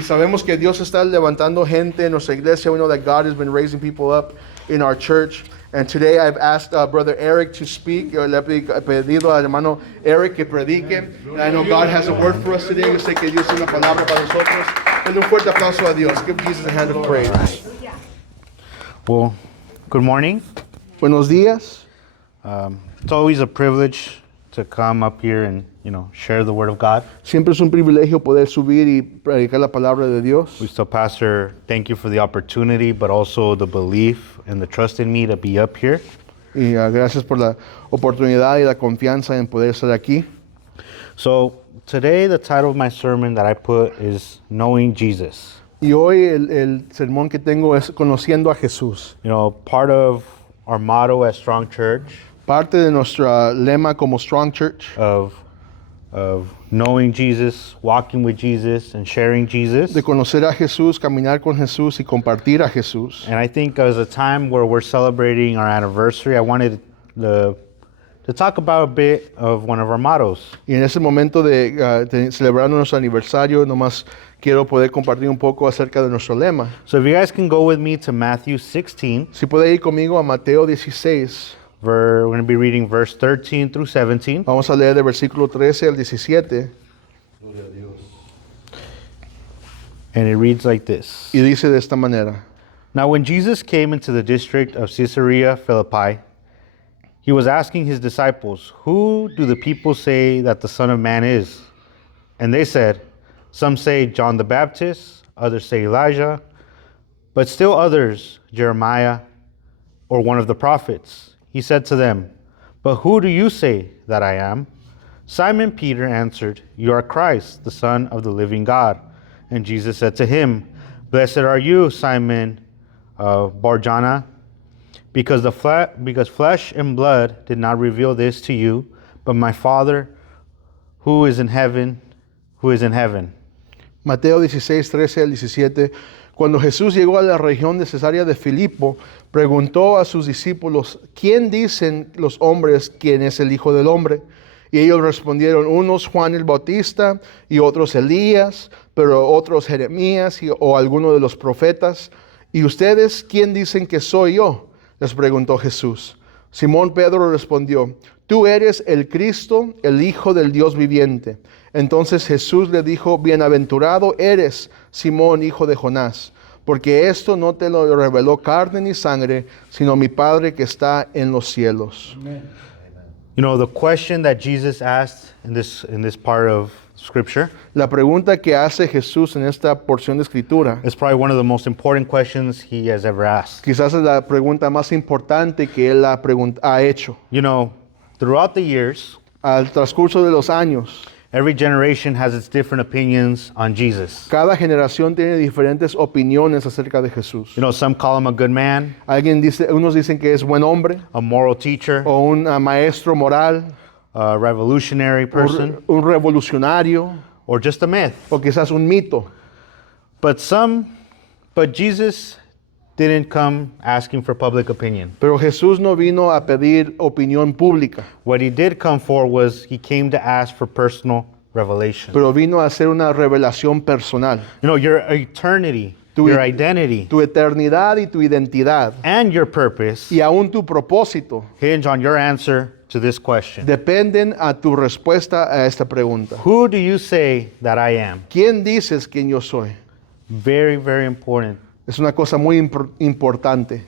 Y sabemos que Dios está levantando gente en nuestra iglesia. We know that God has been raising people up in our church. And today I've asked Brother Eric to speak. Yo le he pedido al hermano Eric que predique. And I know God has a word for us today. Yo sé que Dios tiene una palabra para nosotros. Denle un fuerte aplauso a Dios. Give Jesus a hand of praise. Well, good morning. Buenos días. It's always a privilege to come up here and, share the Word of God. Siempre es un privilegio poder subir y predicar la palabra de Dios. We still, Pastor, thank you for the opportunity, but also the belief and the trust in me to be up here. Y gracias por la oportunidad y la confianza en poder estar aquí. So today, the title of my sermon that I put is Knowing Jesus. Y hoy el sermón que tengo es Conociendo a Jesús. Part of our motto at Strong Church Parte de nuestro lema como Strong Church of knowing Jesus, walking with Jesus, and sharing Jesus. de conocer a Jesús, caminar con Jesús y compartir a Jesús. And I think as a time where we're celebrating our anniversary, I wanted to talk about a bit of one of our mottos. Y en ese momento de celebrar nuestro aniversario, nomás quiero poder compartir un poco acerca de nuestro lema. So if you guys can go with me to Matthew 16, Si puede ir conmigo a Mateo 16, we're going to be reading verse 13 through 17. vamos a leer del versículo 13 al 17, And it reads like this. y dice de esta manera. Now when Jesus came into the district of Caesarea Philippi, he was asking his disciples, "Who do the people say that the Son of Man is?" And they said, "Some say John the Baptist, others say Elijah, but still others, Jeremiah or one of the prophets." He said to them, "But who do you say that I am?" Simon Peter answered, "You are Christ, the Son of the living God." And Jesus said to him, "Blessed are you, Simon Bar-Jonah, because flesh and blood did not reveal this to you, but my Father who is in heaven, Mateo 16, 13 al 17. Cuando Jesús llegó a la región de Cesarea de Filipo, preguntó a sus discípulos, ¿quién dicen los hombres quién es el Hijo del Hombre? Y ellos respondieron, unos Juan el Bautista, y otros Elías, pero otros Jeremías o alguno de los profetas. ¿Y ustedes quién dicen que soy yo?, les preguntó Jesús. Simón Pedro respondió, tú eres el Cristo, el Hijo del Dios viviente. Entonces Jesús le dijo, bienaventurado eres, Simón, hijo de Jonás, porque esto no te lo reveló carne ni sangre, sino mi Padre que está en los cielos. Amen. The question that Jesus asked in this part of Scripture, la pregunta que hace Jesús en esta porción de Escritura, is probably one of the most important questions he has ever asked. Quizás es la pregunta más importante que él ha hecho. Throughout the years, al transcurso de los años, every generation has its different opinions on Jesus. Cada generación tiene diferentes opiniones acerca de Jesús. Some call him a good man. Unos dicen que es buen hombre. A moral teacher. O un maestro moral. A revolutionary person. Un revolucionario. Or just a myth. O quizás un mito. But Jesus didn't come asking for public opinion. Pero Jesús no vino a pedir opinión pública. What he did come for was he came to ask for personal revelation. Pero vino a hacer una revelación personal. Your eternity, your identity, tu eternidad y tu identidad, and your purpose, y aún tu propósito, hinge on your answer to this question. Dependen a tu respuesta a esta pregunta. Who do you say that I am? ¿Quién dices quién yo soy? Very, very important. Es una cosa muy importante.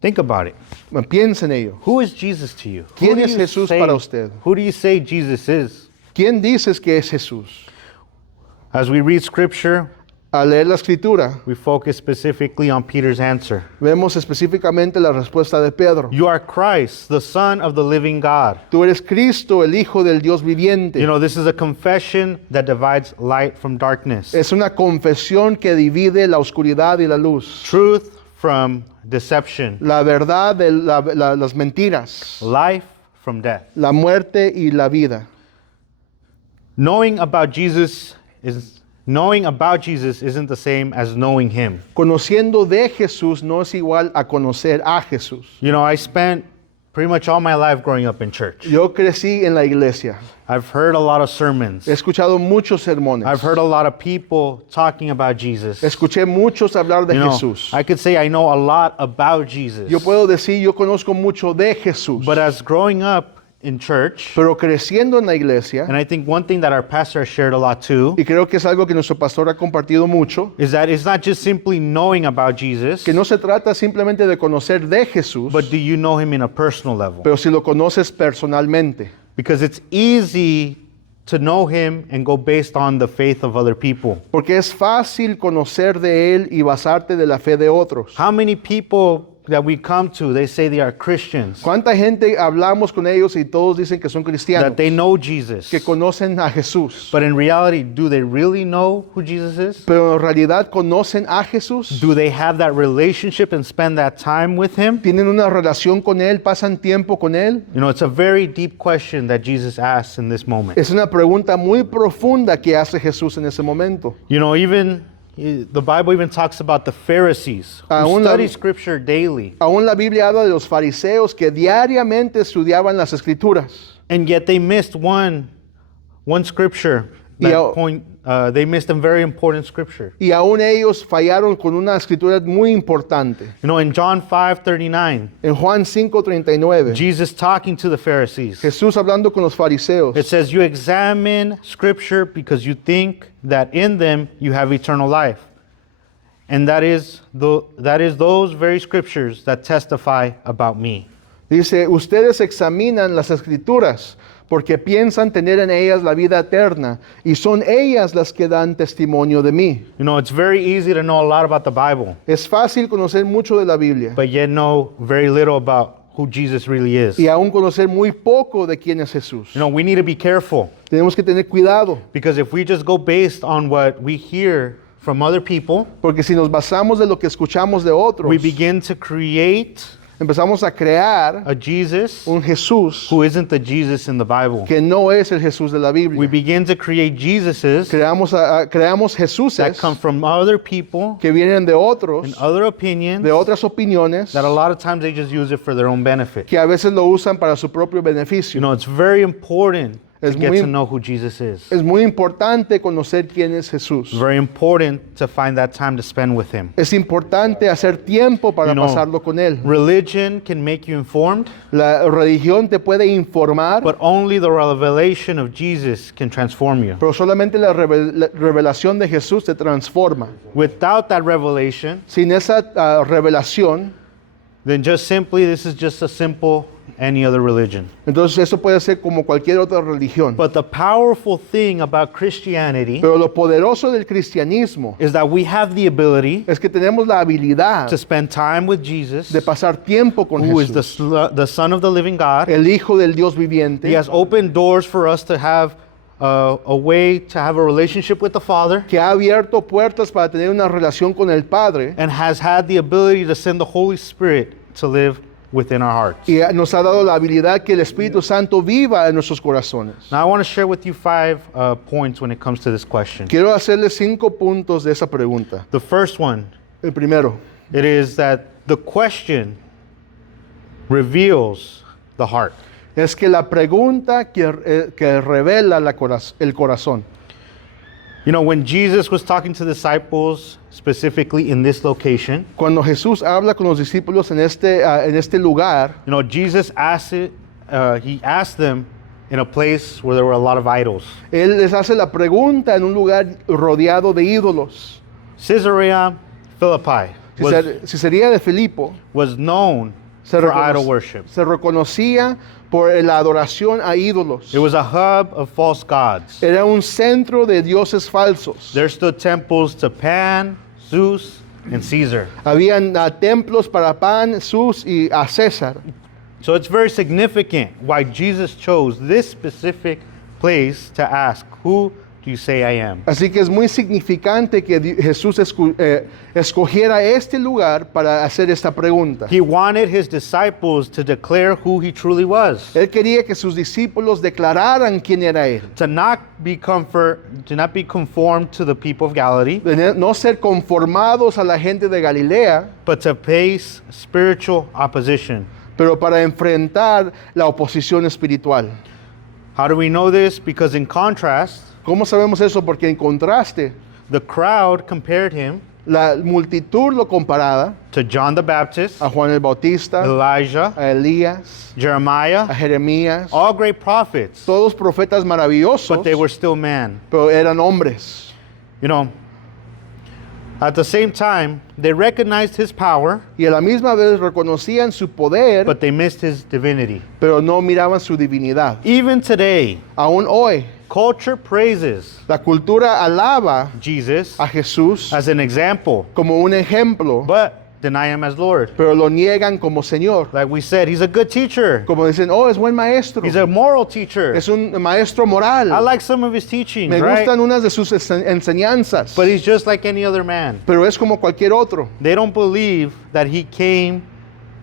Think about it. Piensa en ello. Who is Jesus to you? ¿Quién es Jesús para usted? Who do you say Jesus is? ¿Quién dices que es Jesús? As we read Scripture, al leer la Escritura, we focus specifically on Peter's answer. Vemos específicamente la respuesta de Pedro. You are Christ, the Son of the living God. Tú eres Cristo, el Hijo del Dios viviente. This is a confession that divides light from darkness. Es una confesión que divide la oscuridad y la luz. Truth from deception. La verdad de las mentiras. Life from death. La muerte y la vida. Knowing about Jesus isn't the same as knowing him. Conociendo de Jesús no es igual a conocer a Jesús. I spent pretty much all my life growing up in church. Yo crecí en la iglesia. I've heard a lot of sermons. He escuchado muchos sermones. I've heard a lot of people talking about Jesus. Escuché muchos hablar de You know, Jesús. I could say I know a lot about Jesus. Yo puedo decir, yo conozco mucho de Jesús. But as growing up in church, Pero creciendo en la iglesia, and I think one thing that our pastor has shared a lot too, y creo que es algo que nuestro pastor ha compartido mucho, is that it's not just simply knowing about Jesus, que no se trata simplemente de conocer de Jesús, but do you know him in a personal level? pero si lo conoces personalmente. Because it's easy to know him and go based on the faith of other people. Porque es fácil conocer de Él y basarte de la fe de otros. How many people that we come to, they say they are Christians, ¿Cuánta gente hablamos con ellos y todos dicen que son cristianos, that they know Jesus, que conocen a Jesús? but in reality, do they really know who Jesus is? Pero en realidad conocen a Jesús, Do they have that relationship and spend that time with him? tienen una relación con Él, pasan tiempo con Él. You know, it's a very deep question that Jesus asks in this moment. Es una pregunta muy profunda que hace Jesús en ese momento. You know, even the Bible even talks about the Pharisees who Aún la- study scripture daily, Aún la Biblia habla de los fariseos que diariamente estudiaban las escrituras. and yet they missed one scripture that they missed a very important scripture. Y aún ellos fallaron con una escritura muy importante. You know, in John 5:39, En Juan 5:39, Jesus talking to the Pharisees, Jesús hablando con los fariseos, it says, "You examine scripture because you think that in them you have eternal life. And that is those very scriptures that testify about me." dice, ustedes examinan las escrituras porque piensan tener en ellas la vida eterna y son ellas las que dan testimonio de mí. You know, it's very easy to know a lot about the Bible, Es fácil conocer mucho de la Biblia but yet know very little about who Jesus really is. y aún conocer muy poco de quién es Jesús. You know, we need to be careful, Tenemos que tener cuidado because if we just go based on what we hear from other people, porque si nos basamos de lo que escuchamos de otros, we begin to create empezamos a crear a Jesus un Jesús who isn't the Jesus in the Bible. que no es el Jesús de la We Biblia. begin to create Jesuses Creamos that Jesúses come from other people que vienen de otros, and other opinions de otras opiniones, that a lot of times they just use it for their own benefit. que a veces lo usan para su propio You beneficio. know, it's very important to Es get muy- to know who Jesus is. Es muy importante conocer quién es Jesús. It's very important to find that time to spend with him. Es importante hacer tiempo para You know, pasarlo con Él. Religion can make you informed, La religión te puede informar, but only the revelation of Jesus can transform you. pero solamente la revelación de Jesús te transforma. Without that revelation, Sin esa revelación, then just simply this is just a simple any other religion. entonces eso puede ser como cualquier otra religión. But the powerful thing about Christianity Pero lo poderoso del cristianismo is that we have the ability es que tenemos la habilidad to spend time with Jesus, de pasar tiempo con who is Jesús, the Son of the living God. el Hijo del Dios He viviente, has opened doors for us to have a way to have a relationship with the Father, que ha abierto puertas para tener una relación con el Padre and has had the ability to send the Holy Spirit to live within our hearts. y nos ha dado la habilidad que el Espíritu Santo viva en nuestros corazones. Now, I want to share with you 5 points when it comes to this question. Quiero hacerle 5 puntos de esa pregunta. The first one, El primero, it is that the question reveals the heart. es que la pregunta que revela el corazón. You know, when Jesus was talking to disciples, specifically in this location, Cuando Jesús habla con los discípulos en este lugar, you know, Jesus he asked them in a place where there were a lot of idols. Él les hace la pregunta en un lugar rodeado de ídolos. Caesarea Philippi Si sería de Filipo, was known se, for recono- idol worship. se reconocía por la adoración a ídolos. It was a hub of false gods. Era un centro de dioses falsos. There stood temples to Pan, Zeus, and Caesar. Habían templos para Pan, Zeus y a César. So it's very significant why Jesus chose this specific place to ask, "Who do you say I am?" Así que es muy significante que Jesús escogiera este lugar para hacer esta pregunta. He wanted his disciples to declare who he truly was, Él quería que sus discípulos declararan quién era Él. to not be conformed to the people of Galilee, De no ser conformados a la gente de Galilea, but to face spiritual opposition pero para enfrentar la oposición espiritual. How do we know this? Because in contrast, ¿Cómo sabemos eso? Porque en contraste, the crowd compared him la multitud lo comparaba to John the Baptist, a Juan el Bautista, Elijah, a Elías, a Jeremiah, Jeremías, all great prophets, todos profetas maravillosos, but they were still man. pero eran hombres. You know, at the same time, they recognized his power, Y a la misma vez reconocían su poder, but they missed his divinity. pero no miraban su divinidad. Even today, Aún hoy, culture praises la cultura alaba Jesus a Jesús as an example, como un ejemplo, but deny him as Lord. pero lo niegan como Señor. Like we said, he's a good teacher. Como dicen, oh, es buen maestro, He's a moral teacher. es un maestro moral. I like some of his teachings, Me right? gustan unas de sus enseñanzas, But he's just like any other man. pero es como cualquier otro. They don't believe that he came,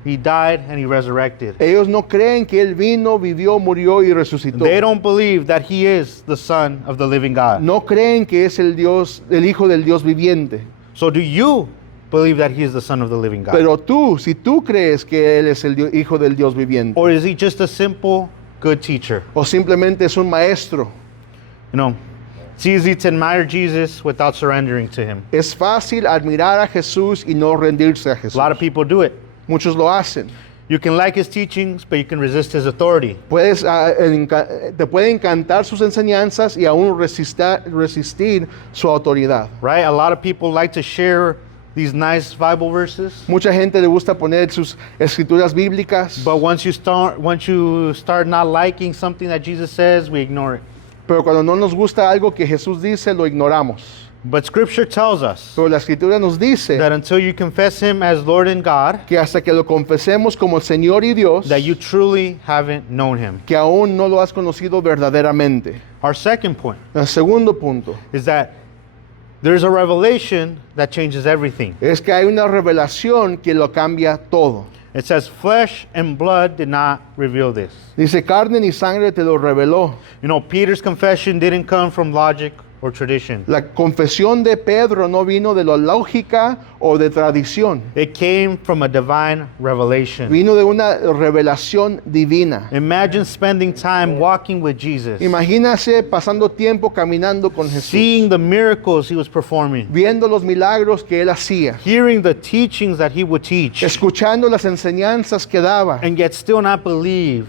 he died, and he resurrected. Ellos no creen que Él vino, vivió, murió y resucitó. They don't believe that he is the Son of the living God. No creen que es el Dios, el Hijo del Dios viviente. So do you believe that he is the Son of the living God? Pero tú, si tú crees que Él es el Hijo del Dios viviente, Or is he just a simple good teacher? o simplemente es un maestro, You know, it's easy to admire Jesus without surrendering to him. es fácil admirar a Jesús y no rendirse a A Jesús. lot of people do it. Muchos lo hacen. You can like his teachings, but you can resist his authority. Te puede encantar sus enseñanzas y aún resistir su autoridad. Right? A lot of people like to share these nice Bible verses, Mucha gente le gusta poner sus escrituras bíblicas, but once you start not liking something that Jesus says, we ignore it. pero cuando no nos gusta algo que Jesús dice, lo ignoramos. But Scripture tells us Pero la escritura nos dice that until you confess him as Lord and God, que hasta que lo confesemos como el Señor y Dios, that you truly haven't known him. que aún no lo has conocido verdaderamente. Our second point El segundo punto is that there's a revelation that changes everything. es que hay una revelación que lo cambia todo. It says, flesh and blood did not reveal this. Dice, carne ni sangre te lo reveló. You know, Peter's confession didn't come from logic or tradition. La confesión de Pedro no vino de la lógica o de tradición. It came from a divine revelation. Vino de una revelación divina. Imagine spending time walking with Jesus, Imagínase pasando tiempo caminando con Jesús, seeing the miracles he was performing, viendo los milagros que Él hacía, hearing the teachings that he would teach, escuchando las enseñanzas que daba and yet still not believe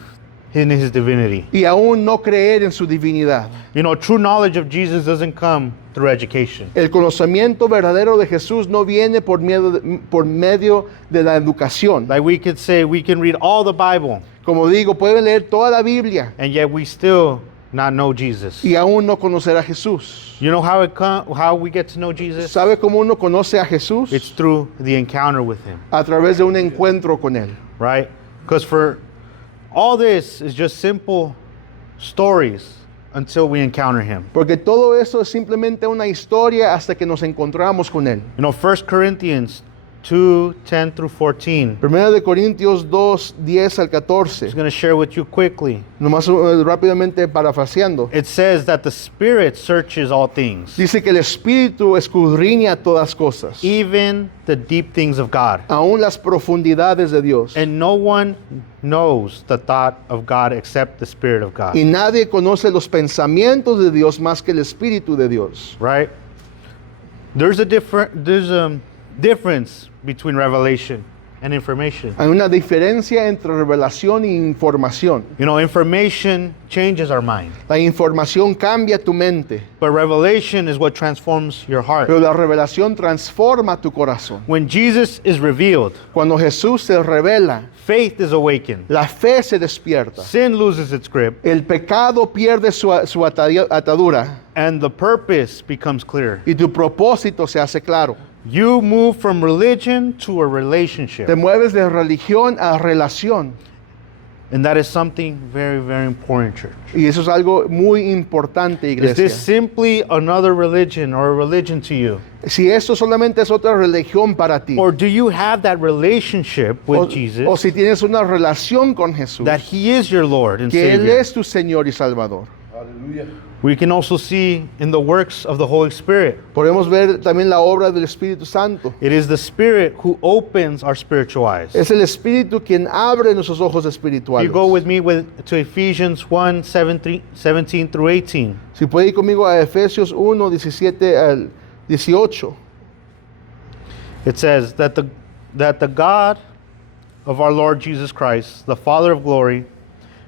in his divinity. y aún no creer en su divinidad. You know, true knowledge of Jesus doesn't come through education. El conocimiento verdadero de Jesús no viene por medio de la educación. Like we could say, we can read all the Bible, Como digo, pueden leer toda la Biblia and yet we still not know Jesus. y aún no conocer a Jesús. You know how we get to know Jesus? ¿Sabe cómo uno conoce a Jesús? It's through the encounter with him, A través de un encuentro con Él. right? Because for all this is just simple stories until we encounter him. Porque todo eso es simplemente una historia hasta que nos encontramos con Él. You know, 1 Corinthians 2:10 through 14. Primero de Corintios 2, 10 al 14. I'm just going to share with you quickly. Nomás rápidamente parafraseando. It says that the Spirit searches all things, Dice que el Espíritu escudriña todas cosas, even the deep things of God. aún las profundidades de Dios. And no one knows the thought of God except the Spirit of God. Y nadie conoce los pensamientos de Dios más que el Espíritu de Dios. Right? There's a difference between revelation and information. Hay una diferencia entre revelación e información. You know, information changes our mind, La información cambia tu mente, but revelation is what transforms your heart. pero la revelación transforma tu corazón. When Jesus is revealed, Cuando Jesús se revela, faith is awakened, la fe se despierta. sin loses its grip, El pecado pierde su atadura and the purpose becomes clear. y tu propósito se hace claro. You move from religion to a relationship. Te mueves de religión a relación. And that is something very, very important, church. Y eso es algo muy importante, Is iglesia. this simply another religion or a religion to you? Si esto solamente es otra religión para ti, Or do you have that relationship with o Jesus, si tienes una relación con Jesús, that He is your Lord and que Él Savior? es tu Señor y Salvador. We can also see in the works of the Holy Spirit. Podemos ver también la obra del Espíritu Santo. It is the Spirit who opens our spiritual eyes. Es el Espíritu quien abre nuestros ojos If espirituales. you go with me to Ephesians 1:17 through 18. Si puede ir conmigo a Efesios 1, 17 al 18. It says that the God of our Lord Jesus Christ, the Father of glory,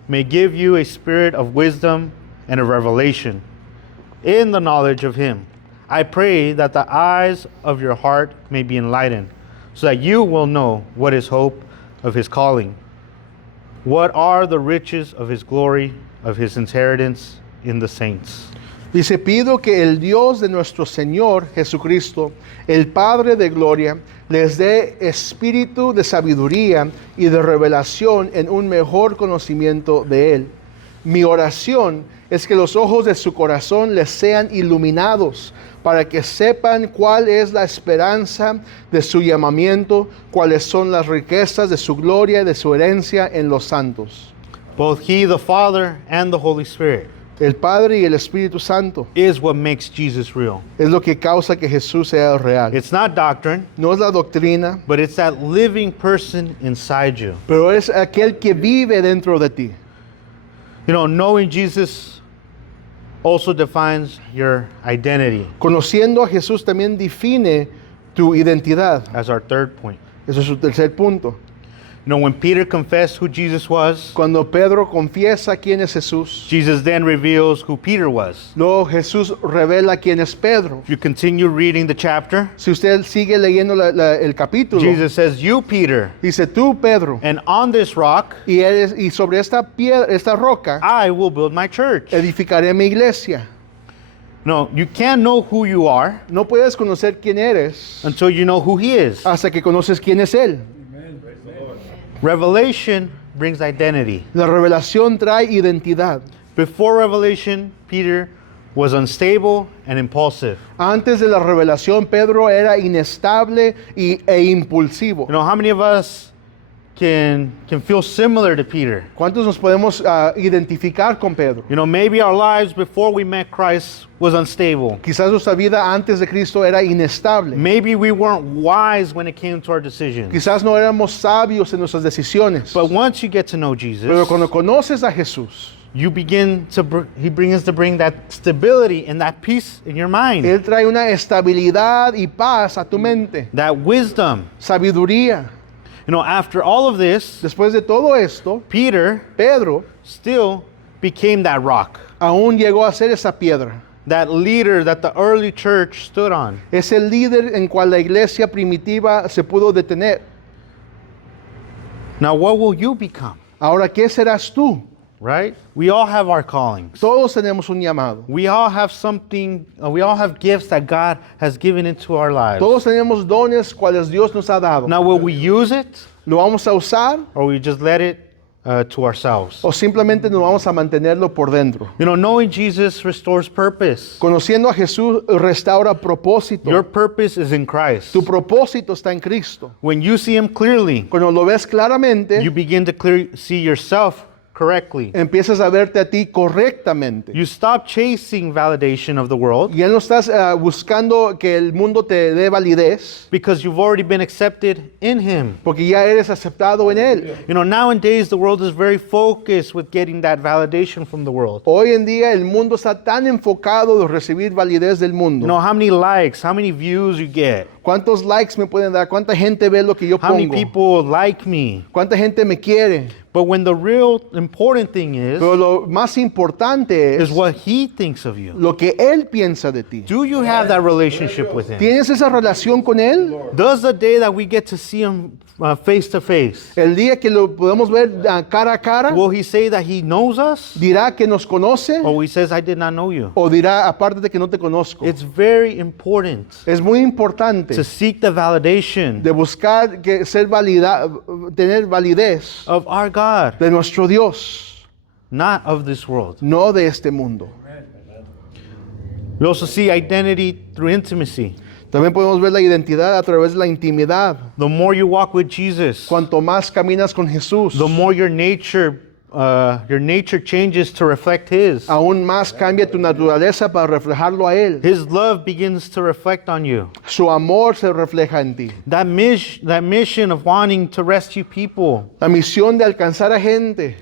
may give you a spirit of wisdom and of revelation in the knowledge of him. I pray that the eyes of your heart may be enlightened, so that you will know what is hope of his calling, what are the riches of his glory, of his inheritance in the saints. Dice, pido que el Dios de nuestro Señor Jesucristo, el Padre de gloria, les dé espíritu de sabiduría y de revelación en un mejor conocimiento de Él. Mi oración es que los ojos de su corazón les sean iluminados para que sepan cuál es la esperanza de su llamamiento, cuáles son las riquezas de su gloria y de su herencia en los santos. Both he, the Father, and the Holy Spirit El Padre y el Espíritu Santo is what makes Jesus real. es lo que causa que Jesús sea real. It's not doctrine, No es la doctrina, but it's that living person inside you. pero es aquel que vive dentro de ti. You know, knowing Jesus also defines your identity, Conociendo a Jesús también define tu identidad. as our third point. Ese es su tercer punto. You know, when Peter confessed who Jesus was, Cuando Pedro confiesa quién es Jesús, Jesus then reveals who Peter was. luego Jesús revela quién es Pedro. If you continue reading the chapter, Si usted sigue leyendo el capítulo, Jesus says, "You, Peter, dice tú, Pedro, and on this rock y sobre esta piedra, esta roca, I will build my church." edificaré mi iglesia. No, you can't know who you are No puedes conocer quién eres until you know who he is. hasta que conoces quién es Él. Revelation brings identity. La revelación trae identidad. Before revelation, Peter was unstable and impulsive. Antes de la revelación, Pedro era inestable e impulsivo. You know, how many of us can feel similar to Peter? ¿Cuántos nos podemos identificar con Pedro? You know, maybe our lives before we met Christ was unstable. Quizás nuestra vida antes de Cristo era inestable. Maybe we weren't wise when it came to our decisions. Quizás no éramos sabios en nuestras decisiones. But once you get to know Pero Jesus, cuando conoces a Jesús, you begin to he begins to bring that stability and that peace in your mind, Él trae una estabilidad y paz a tu mente, that wisdom. sabiduría. You know, after all of this, Después de todo esto, Peter Pedro still became that rock, aún llegó a ser esa piedra. that leader that the early church stood on. Es el líder en cual la iglesia primitiva se pudo detener. Now, what will you become? Ahora, ¿qué serás tú? Right? We all have our callings. Todos tenemos un llamado. We all have something, we all have gifts that God has given into our lives. Todos tenemos dones cuales Dios nos ha dado. Now, will we use it ¿Lo vamos a usar or we just let it to ourselves? o simplemente nos vamos a mantenerlo por dentro? You know, knowing Jesus restores purpose. Conociendo a Jesús restaura propósito. Your purpose is in Christ. Tu propósito está en Cristo. When you see Him clearly, Cuando lo ves claramente, you begin to see yourself correctly. empiezas a verte a ti correctamente. You stop chasing validation of the world Ya no estás buscando que el mundo te dé validez, because you've already been accepted in Him. porque ya eres aceptado en Él. You know, nowadays the world is very focused with getting that validation from the world. Hoy en día el mundo está tan enfocado de recibir validez del You mundo. know, how many likes, how many views you get, ¿Cuántos likes me pueden dar? ¿Cuánta gente ve lo que yo how many pongo? people like me. ¿Cuánta gente me quiere? But when the real important thing Pero lo más importante is es what He thinks of you. lo que Él piensa de ti. Do you have that relationship with Him? ¿Tienes esa relación con Él? Does the day that we get to see Him face to face, El día que lo podemos ver cara a cara, will He say that He knows us? dirá que nos conoce Or He says, I did not know you? o dirá aparte de que no te conozco. It's very important Es muy importante to seek the validation de buscar que tener validez of our God, de nuestro Dios, not of this world. no de este mundo. We also see identity through intimacy. También podemos ver la identidad a través de la intimidad. The more you walk with Jesus, Cuanto más caminas con Jesús, the more your nature your nature changes to reflect His. Aún más cambia tu naturaleza para reflejarlo a Él. His love begins to reflect on you. Su amor se refleja en ti. That mission of wanting to rescue people, La misión de alcanzar a gente.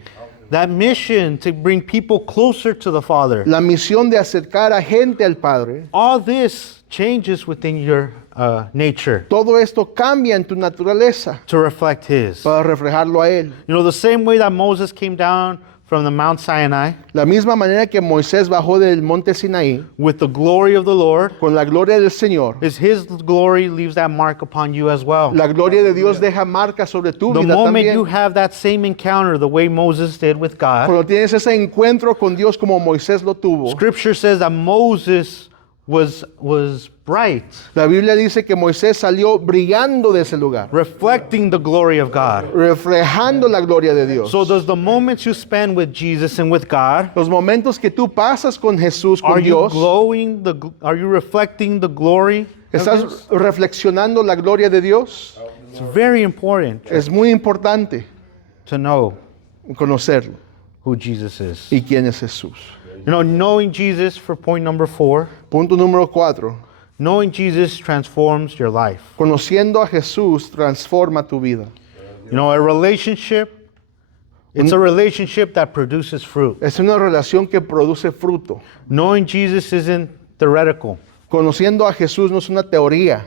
that mission to bring people closer to the Father. La misión de acercar a gente al Padre. All this changes within your nature Todo esto cambia en tu naturaleza to reflect His. para reflejarlo a Él. You know, the same way that Moses came down from the Mount Sinai La misma manera que Moisés bajó del monte Sinaí with the glory of the Lord, con la gloria del Señor. is His glory leaves that mark upon you as well. La gloria de Dios deja marca sobre tu The vida moment you también. have that same encounter the way Moses did with God, Cuando tienes ese encuentro con Dios como Moisés lo tuvo, Scripture says that Moses was bright, la Biblia dice que Moisés salió brillando de ese lugar, reflecting the glory of God. reflejando la gloria de Dios. So does the moments you spend with Jesus and with God, Los momentos que tú pasas con Jesús, are con you Dios, are you reflecting the glory of ¿estás His? reflexionando la gloria de Dios? It's very important Es muy importante to know conocerlo who Jesus is. y quién es Jesús. You know, knowing Jesus, for point number 4, Punto número 4. knowing Jesus transforms your life. Conociendo a Jesús transforma tu vida. You know, a relationship, it's a relationship that produces fruit. Es una relación que produce fruto. Knowing Jesus isn't theoretical. Conociendo a Jesús no es una teoría,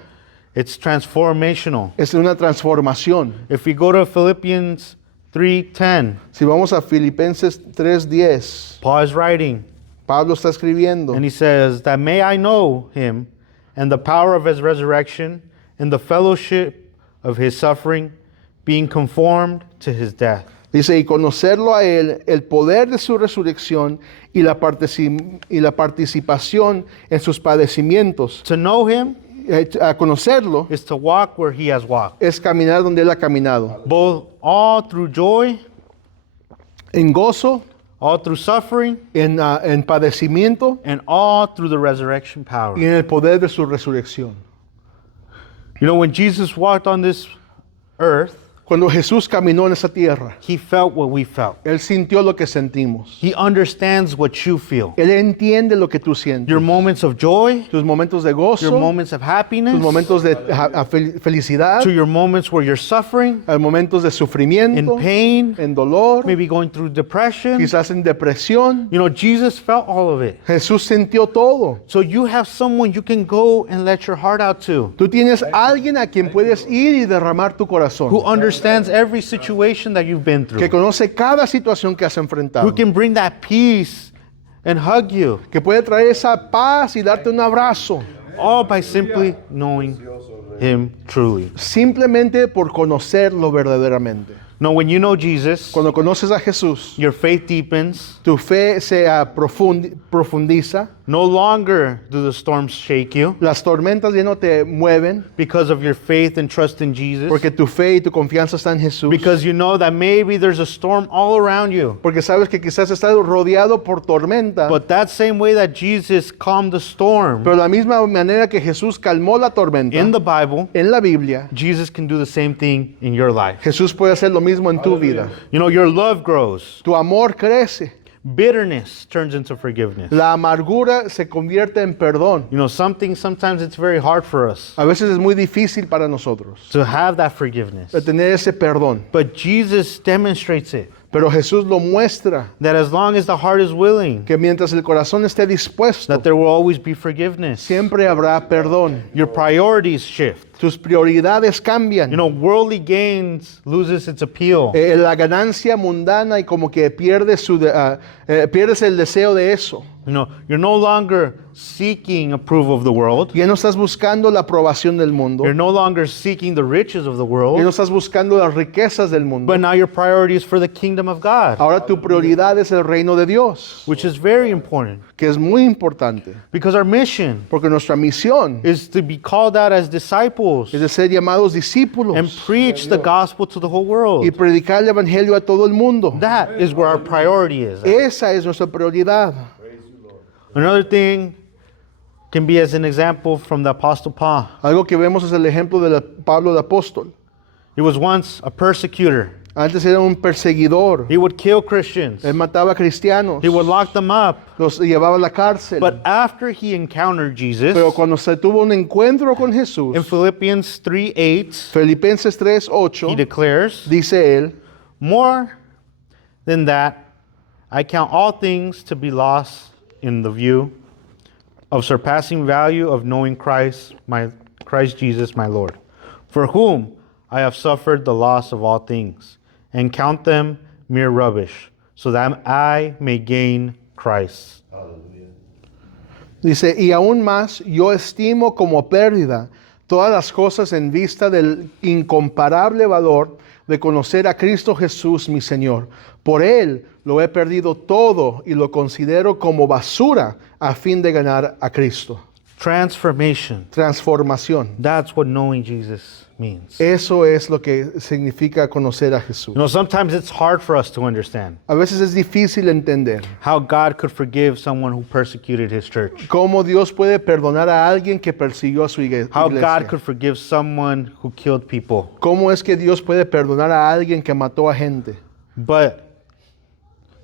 It's transformational. es una transformación. If we go to Philippians 3:10, Si vamos a Filipenses 3:10, Paul is writing, Pablo está escribiendo, and he says, that may I know him and the power of his resurrection and the fellowship of his suffering, being conformed to his death. dice, y conocerlo a Él, el poder de su resurrección y la participación en sus padecimientos. To know him A conocerlo is to walk where he has walked, es caminar donde Él ha caminado, both all through joy, en gozo, all through suffering, en padecimiento and all through the resurrection power. y en el poder de su resurrección. You know, when Jesus walked on this earth, Cuando Jesús caminó en esa tierra, he felt what we felt. Él sintió lo que sentimos. He understands what you feel. Él entiende lo que tú sientes. Your moments of joy, Tus momentos de gozo, your moments of happiness, tus momentos de felicidad, to your moments where you're suffering, momentos de in sufrimiento, pain, en dolor, maybe going through depression. quizás en depresión. You know, Jesus felt all of it. Jesús sintió todo. So you have someone you can go and let your heart out to, Tú tienes alguien a quien puedes ir y derramar tu who corazón, understands every situation that you've been que through, conoce cada situación que has who enfrentado, can bring that peace and hug you, que puede traer esa paz y darte un abrazo, all by simply knowing him truly. simplemente por conocerlo verdaderamente. No, when you know Jesus, Cuando conoces a Jesús, your faith deepens. tu fe se profundiza, No longer do the storms shake you las tormentas ya no te mueven, because of your faith and trust in Jesus, porque tu fe y tu confianza está en Jesús, because you know that maybe there's a storm all around you. porque sabes que quizás estás rodeado por tormenta, But that same way that Jesus calmed the storm pero de la misma manera que Jesús calmó la tormenta in the Bible, en la Biblia, Jesus can do the same thing in your life. Jesús puede hacer lo mismo en tu vida. You know, your love grows. Tu amor crece, Bitterness turns into forgiveness. la amargura se convierte en perdón. You know, sometimes it's very hard for us A veces es muy difícil para nosotros to have that forgiveness. de tener ese perdón, But Jesus demonstrates it, pero Jesús lo muestra, that as long as the heart is willing, que mientras el corazón esté dispuesto, that there will always be forgiveness. siempre habrá perdón. Your priorities shift. Tus prioridades cambian. You know, worldly gains loses its appeal. La ganancia mundana y como que pierdes el deseo de eso. You know, you're no longer seeking approval of the world. Ya no estás buscando la aprobación del mundo. You're no longer seeking the riches of the Ya no world. estás buscando las riquezas del mundo. But now your priority is for the kingdom of God, Ahora tu prioridad es el reino de Dios, which is very important que es muy importante, because our mission porque nuestra misión is to be called out as disciples es de ser llamados and discípulos preach the gospel to the whole world. y predicar el evangelio a todo el mundo. That is where our priority is. Esa es nuestra prioridad. Another thing can be as an example from the Apostle Paul. Algo que vemos es el ejemplo de Pablo el apóstol. He was once a persecutor. Antes era un perseguidor. He would kill Christians. Él mataba a cristianos. He would lock them up. Los llevaba a la cárcel. But after he encountered Jesus, Pero cuando se tuvo un encuentro con Jesús, in Philippians 3:8, Filipenses 3:8, he declares, dice él, more than that, I count all things to be lost in the view of surpassing value of knowing Christ Jesus my Lord, for whom I have suffered the loss of all things, and count them mere rubbish, so that I may gain Christ. dice, y aún más yo estimo como pérdida todas las cosas en vista del incomparable valor de conocer a Cristo Jesús mi Señor. Por Él lo he perdido todo y lo considero como basura a fin de ganar a Cristo. Transformation. Transformación. That's what knowing Jesus means. Eso es lo que significa conocer a Jesús. You know, sometimes it's hard for us to understand A veces es difícil entender how God could forgive someone who persecuted his church. cómo Dios puede perdonar a alguien que persiguió a su How God iglesia. could forgive someone who killed people. ¿Cómo es que Dios puede perdonar a alguien que mató a gente? But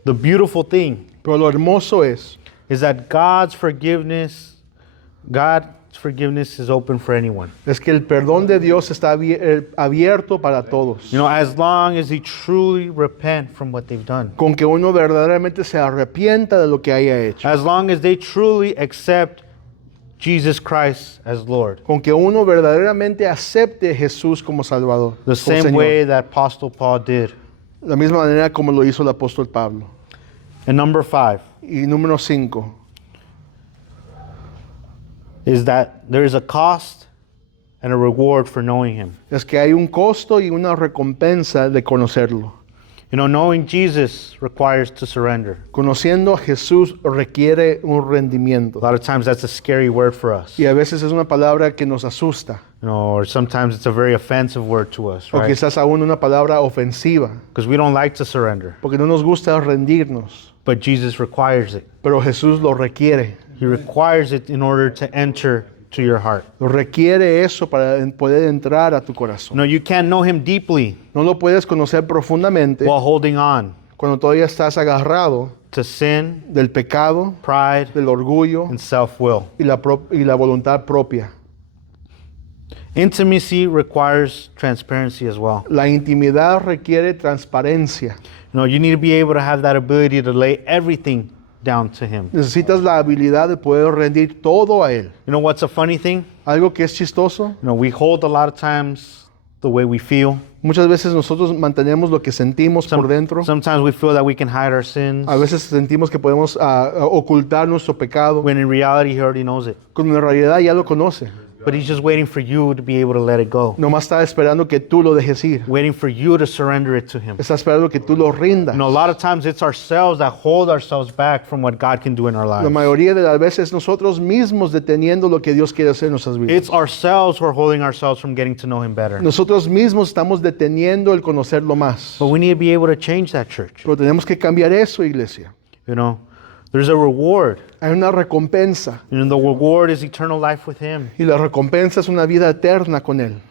the beautiful thing Pero lo hermoso es is that God's forgiveness is open for anyone. que el perdón de Dios está abierto para todos. You know, as long as they truly repent from what they've done. Con que uno verdaderamente se arrepienta de lo que haya hecho. As long as they truly accept Jesus Christ as Lord. Con que uno verdaderamente acepte a Jesús como Salvador. The como same Señor. way that Apostle Paul did. La misma manera como lo hizo el apóstol Pablo. And number 5 Y número 5. is that there is a cost and a reward for knowing him. Es que hay un costo y una recompensa de conocerlo. You know, knowing Jesus requires to surrender. Conociendo a Jesús requiere un A rendimiento. lot of times that's a scary word for us. Y a veces es una palabra que nos asusta. You know, or sometimes it's a very offensive word to us, O right? quizás aún una palabra ofensiva. Because we don't like to surrender. Porque no nos gusta rendirnos. But Jesus requires it. Pero Jesús lo requiere. He requires it in order to enter to your heart. Requiere eso para poder entrar a tu corazón. No, you can't know him deeply No lo puedes conocer profundamente while holding on cuando todavía estás agarrado to sin, del pecado, pride, del orgullo and self-will. y la voluntad propia. Intimacy requires transparency as well. La intimidad requiere transparencia. You know, you need to be able to have that ability to lay everything down to him. Necesitas la habilidad de poder rendir todo a Él. You know what's a funny thing? Algo que es chistoso, You know, we hold a lot of times the way we feel. muchas veces nosotros mantenemos lo que sentimos por dentro. Sometimes we feel that we can hide our sins, A veces sentimos que podemos ocultar nuestro pecado, when in reality he already knows it. cuando en realidad ya lo conoce. But he's just waiting for you to be able to let it go. Nomás está esperando que tú lo dejes ir. Waiting for you to surrender it to him. Está esperando que tú lo rindas. You know, a lot of times it's ourselves that hold ourselves back from what God can do in our La lives. mayoría de las veces nosotros mismos deteniendo lo que Dios quiere hacer en nuestras vidas. It's ourselves who are holding ourselves from getting to know him better. Nosotros mismos estamos deteniendo el conocerlo más. But we need to be able to change that, church. Pero tenemos que cambiar eso, iglesia. You know, there's a reward. Hay una recompensa. And the reward is eternal life with him. Y la recompensa es una vida eterna con Él.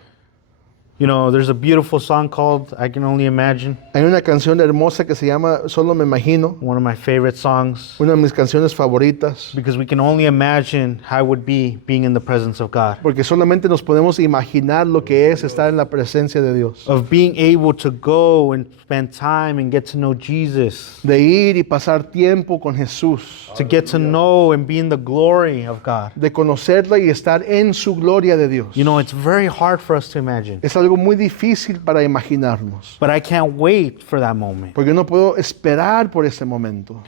You know, there's a beautiful song called I Can Only Imagine. Hay una canción hermosa que se llama Solo me imagino. One of my favorite songs. Una de mis canciones favoritas. Because we can only imagine how it would be being in the presence of God. Porque solamente nos podemos imaginar lo que es estar en la presencia de Dios. Of being able to go and spend time and get to know Jesus. De ir y pasar tiempo con Jesús. To get to know and be in the glory of God. De conocerla y estar en su gloria de Dios. You know, it's very hard for us to imagine. Es algo muy difícil para imaginarnos. But I can't wait for that moment. Porque no puedo esperar por ese momento.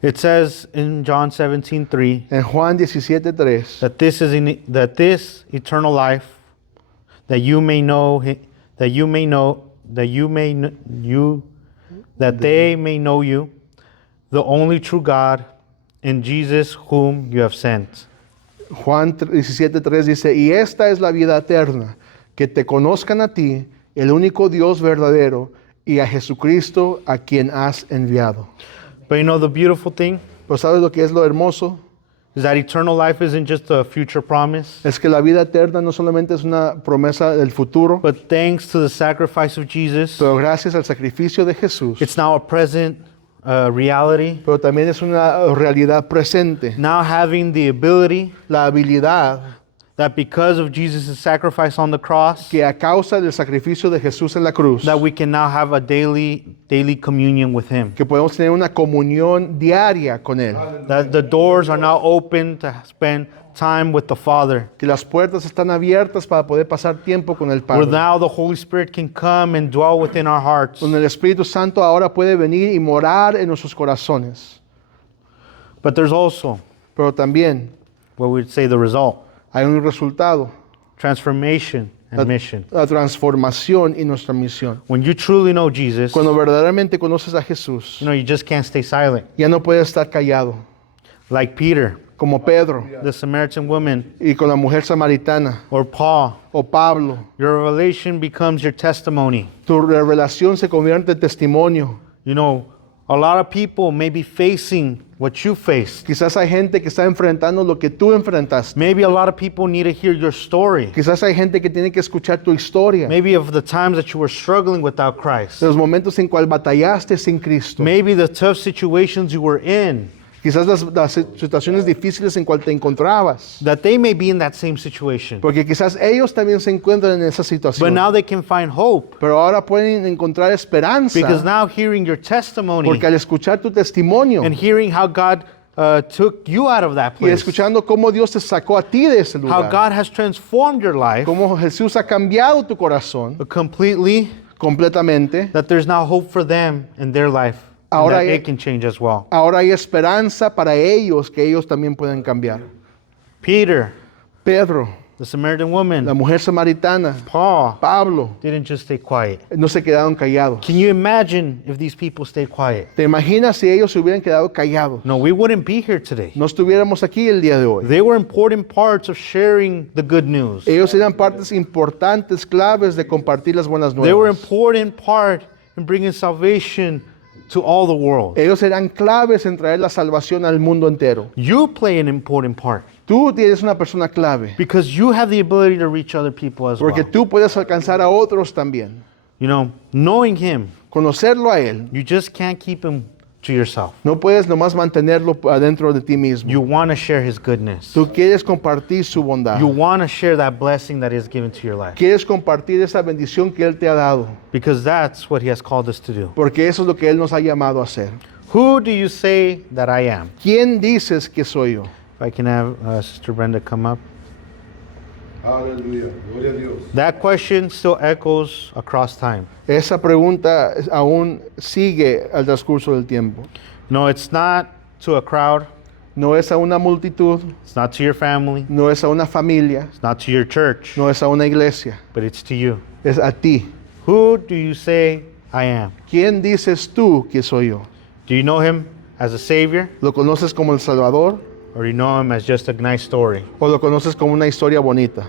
It says in John 17:3 En Juan 17:3 that this eternal life, that they may know you, the only true God, and Jesus whom you have sent. Juan 17:3 dice, y esta es la vida eterna, que te conozcan a ti, el único Dios verdadero, y a Jesucristo a quien has enviado. But you know the beautiful thing Pero ¿sabes lo que es lo hermoso? is that eternal life isn't just a future promise, es que la vida eterna no solamente es una promesa del futuro, but thanks to the sacrifice of Jesus, pero gracias al sacrificio de Jesús, it's now a present reality. pero también es una realidad presente. Now having the ability La habilidad that because of Jesus' sacrifice on the cross, que a causa del sacrificio de Jesús en la cruz, that we can now have a daily communion with Him. que podemos tener una comunión diaria con Él, That the doors are now open to spend time with the Father. que las puertas están abiertas para poder pasar tiempo con el Where Padre, now the Holy Spirit can come and dwell within our hearts. donde el Espíritu Santo ahora puede venir y morar en nuestros corazones. But there's also Pero también what we'd say the result, hay un resultado, transformation and mission. la transformación y nuestra misión. When you truly know Jesus, Cuando verdaderamente conoces a Jesús, you just can't stay silent. ya no puedes estar callado, Like Peter, como Pedro the Samaritan woman, y con la mujer samaritana or Paul. o Pablo. Your revelation becomes your testimony. Tu revelación se convierte en testimonio. You know, a lot of people may be facing what you faced. Quizás hay gente que está enfrentando lo que tú enfrentaste. Maybe a lot of people need to hear your story. Quizás hay gente que tiene que escuchar tu historia, Maybe of the times that you were struggling without Christ. de los momentos en cual batallaste sin Cristo. Maybe the tough situations you were in, Quizás las situaciones difíciles en cual te encontrabas. that they may be in that same situation. Porque quizás ellos también se encuentran en esa But situación. now they can find hope Pero ahora pueden encontrar esperanza. because now hearing your testimony Porque al escuchar tu testimonio and hearing how God took you out of that y place, escuchando cómo Dios te sacó a ti de ese how lugar, God has transformed your life cómo Jesús ha cambiado tu corazón completely, completamente, that there's now hope for them in their life, and Ahora that hay- it can change as well. ahora hay esperanza para ellos que ellos también pueden cambiar. Peter, Pedro, the Samaritan la woman, mujer samaritana, Paul, Pablo, didn't just stay quiet. no se quedaron callados. Can you imagine if these people stayed quiet? ¿Te imaginas si ellos se hubieran quedado callados? No, we wouldn't be here today. No estuviéramos aquí el día de hoy. They were important parts of sharing the good news. Ellos eran partes importantes, claves de compartir las buenas They were nuevas. important part in bringing salvation to all the world. Ellos eran claves en traer la salvación al mundo entero. You play an important part Tú eres una persona clave, because you have the ability to reach other people as porque well. tú puedes alcanzar a otros también. You know, knowing Him, Conocerlo a Él, you just can't keep Him to yourself. no puedes nomás mantenerlo adentro de ti mismo. You want to share His goodness. Tú quieres compartir su bondad. You want to share that blessing that is given to your life Quieres compartir esa bendición que Él te ha dado, because that's what He has called us to do. porque eso es lo que Él nos ha llamado a hacer. Who do you say that I am? ¿Quién dices que soy yo? If I can have Sister Brenda come up. Aleluya, gloria a Dios. That question still echoes across time. Esa pregunta aún sigue al transcurso del tiempo. No, it's not to a crowd. No es a una multitud, It's not to your family. no es a una familia, It's not to your church. no es a una iglesia, But it's to you. es a ti. Who do you say I am? ¿Quién dices tú que soy yo? Do you know Him as a Savior? ¿Lo conoces como el Salvador Or do you know Him as just a nice story? o lo conoces como una historia bonita?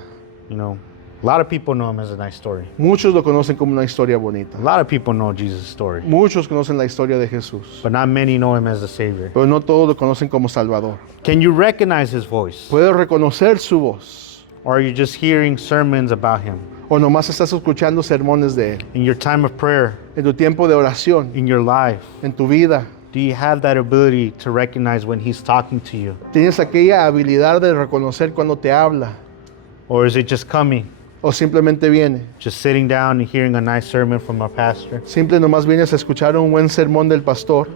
You know, a lot of people know Him as a nice story. Muchos lo conocen como una historia bonita. A lot of people know Jesus' story. Muchos conocen la historia de Jesús, But not many know Him as the Savior. pero no todos lo conocen como Salvador. Can you recognize His voice? ¿Puedes reconocer su voz Or are you just hearing sermons about Him? o nomás estás escuchando sermones de Él? In your time of prayer, En tu tiempo de oración, in your life, en tu vida, do you have that ability to recognize when He's talking to you? ¿tienes aquella habilidad de reconocer cuando te habla Or is it just coming, o simplemente viene? just sitting down and hearing a nice sermon from our pastor? Simple nomás vienes a escuchar un buen sermón del pastor,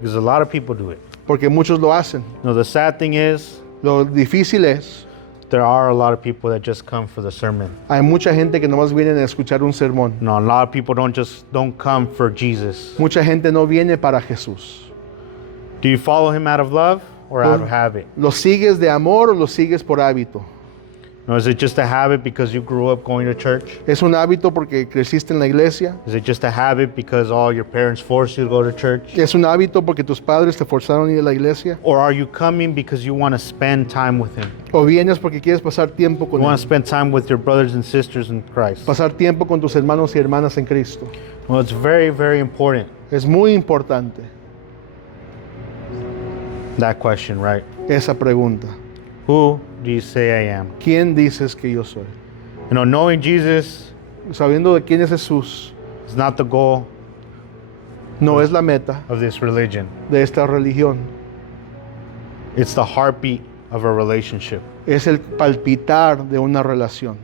Because a lot of people do it. porque muchos lo hacen. No, the sad thing is, Lo difícil es, there are a lot of people that just come for the sermon. hay mucha gente que nomás viene a escuchar un sermón. No, a lot of people don't come for Jesus. Mucha gente no viene para Jesús. Do you follow Him out of love or out of habit? ¿Lo sigues de amor o lo sigues por hábito? No, is it just a habit because you grew up going to church? ¿Es un hábito porque creciste en la iglesia? Is it just a habit because all your parents forced you to go to church? ¿Es un hábito porque tus padres te forzaron a ir a la iglesia? Or are you coming because you want to spend time with Him? ¿O vienes porque quieres pasar tiempo You con want to Él? spend time with your brothers and sisters in Christ? Pasar tiempo con tus hermanos y hermanas en Cristo. Well, it's very, very important, Es muy importante that question, right? esa pregunta. Who do you say I am? ¿Quién dices que yo soy? You know, knowing Jesus Sabiendo de quién es Jesús, is not the goal no es la meta of this religion. de esta religión. It's the heartbeat of a relationship. Es el palpitar de una relación.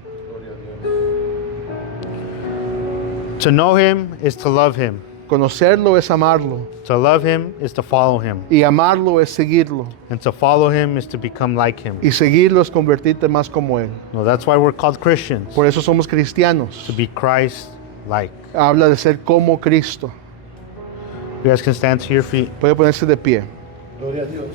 To know him is to love him. Conocerlo es amarlo. To love him is to follow him. Y amarlo es seguirlo. And to follow him is to become like him. Y seguirlo es convertirte más como Él. No, that's why we're called Christians. Por eso somos cristianos. To be Christ-like. Habla de ser como Cristo. You guys can stand to your feet. Puede ponerse de pie. Gloria a Dios.